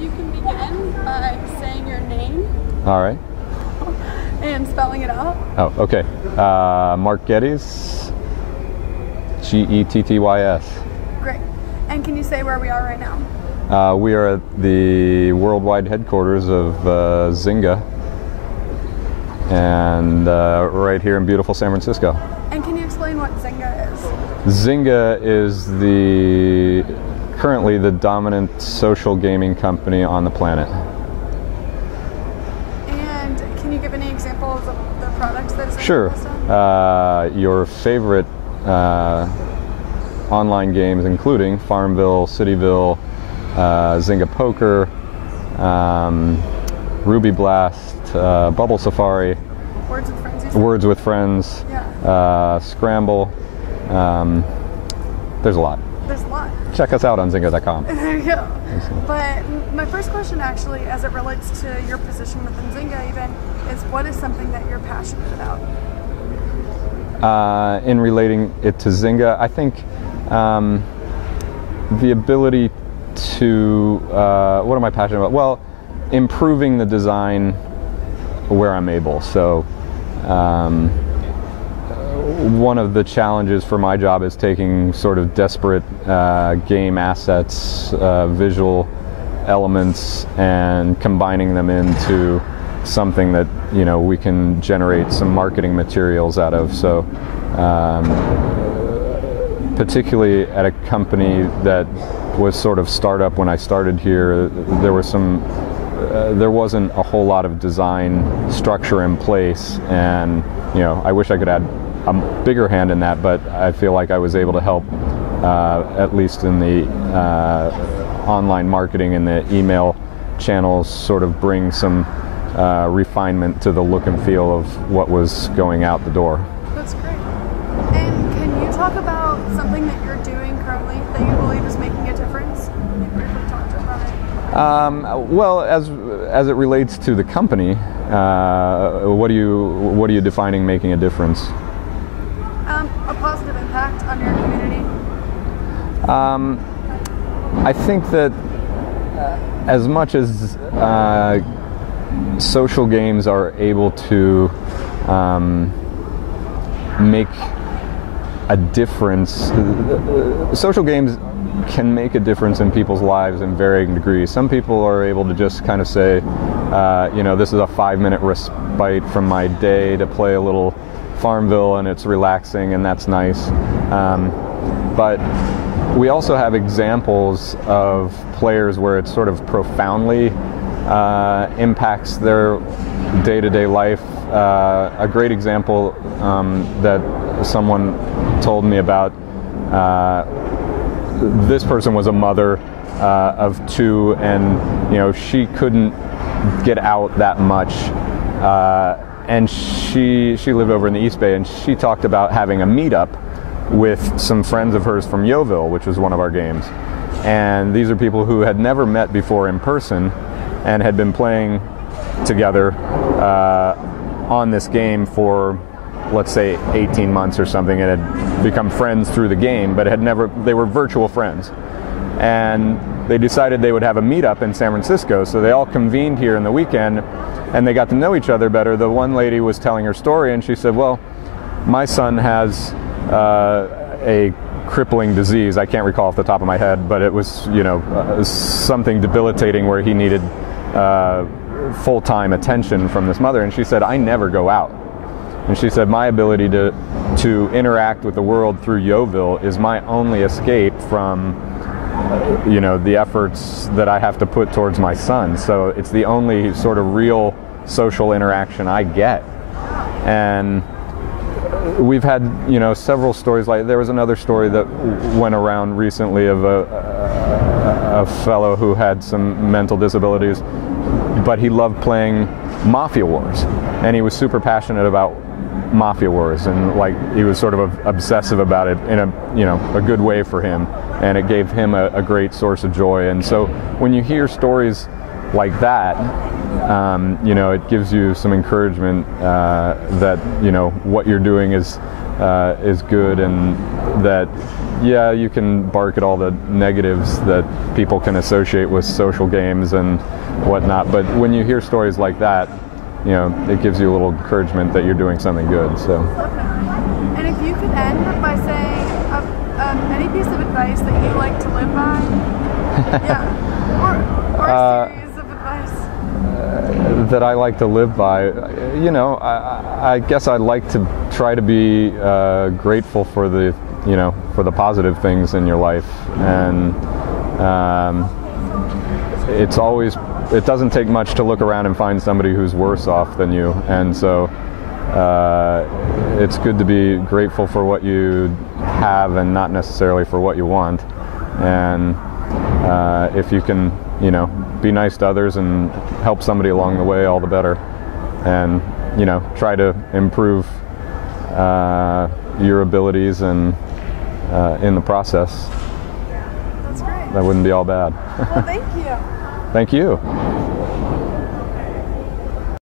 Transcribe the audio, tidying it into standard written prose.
if you can begin by saying your name. All right. And spelling it out. Oh, okay. Mark Gettys, Gettys. Great. And can you say where we are right now? We are at the worldwide headquarters of Zynga, and right here in beautiful San Francisco. And can you explain what Zynga is? Zynga is currently the dominant social gaming company on the planet. And can you give any examples of the products that Zynga Sure. has done? Your favorite online games, including Farmville, Cityville, Zynga Poker, Ruby Blast, Bubble Safari, Words with Friends. Words with Friends, Yeah. Scramble. There's a lot. There's a lot. Check us out on Zynga.com. There you go. But my first question, actually, as it relates to your position within Zynga, even, is what is something that you're passionate about? In relating it to Zynga, I think the ability to, what am I passionate about? Well, improving the design where I'm able. So one of the challenges for my job is taking sort of desperate game assets, visual elements, and combining them into something that we can generate some marketing materials out of. So particularly at a company that was sort of startup when I started here, there wasn't a whole lot of design structure in place, and I wish I could add a bigger hand in that, but I feel like I was able to help at least in the online marketing and the email channels sort of bring some refinement to the look and feel of what was going out the door. That's great. And can you talk about something that you're doing currently that you believe is making a difference? You briefly talked about it. Well, as it relates to the company, what are you defining making a difference? A positive impact on your community. I think that as much as social games are able to make a difference, social games can make a difference in people's lives in varying degrees. Some people are able to just kind of say, this is a 5-minute respite from my day to play a little Farmville, and it's relaxing, and that's nice. But we also have examples of players where it sort of profoundly impacts their day-to-day life. A great example that someone told me about, this person was a mother of 2, and she couldn't get out that much, and she lived over in the East Bay, and she talked about having a meetup with some friends of hers from Yeovil, which was one of our games. And these are people who had never met before in person and had been playing together on this game for, let's say, 18 months or something, and had become friends through the game, but they were virtual friends. And they decided they would have a meetup in San Francisco, so they all convened here in the weekend, and they got to know each other better. The one lady was telling her story, and she said, well, my son has a crippling disease. I can't recall off the top of my head, but it was, something debilitating where he needed full-time attention from this mother. And she said, I never go out. And she said, my ability to interact with the world through Yeovil is my only escape from the efforts that I have to put towards my son. So it's the only sort of real social interaction I get. And we've had, several stories. Like, there was another story that went around recently of a fellow who had some mental disabilities, but he loved playing Mafia Wars, and he was super passionate about Mafia Wars, and he was sort of obsessive about it in a good way for him, and it gave him a great source of joy. And so when you hear stories like that, it gives you some encouragement that what you're doing is is good, and that yeah, you can bark at all the negatives that people can associate with social games and whatnot, but when you hear stories like that, you know, it gives you a little encouragement that you're doing something good. So. And if you could end by saying any piece of advice that you like to live by, yeah, or a series of advice that I like to live by, you know, I guess I like to try to be grateful for the, you know, for the positive things in your life, and it doesn't take much to look around and find somebody who's worse off than you, and so it's good to be grateful for what you have and not necessarily for what you want. And if you can, you know, be nice to others and help somebody along the way, all the better. And, you know, try to improve your abilities and in the process. That's great. That wouldn't be all bad. Well, thank you. Thank you.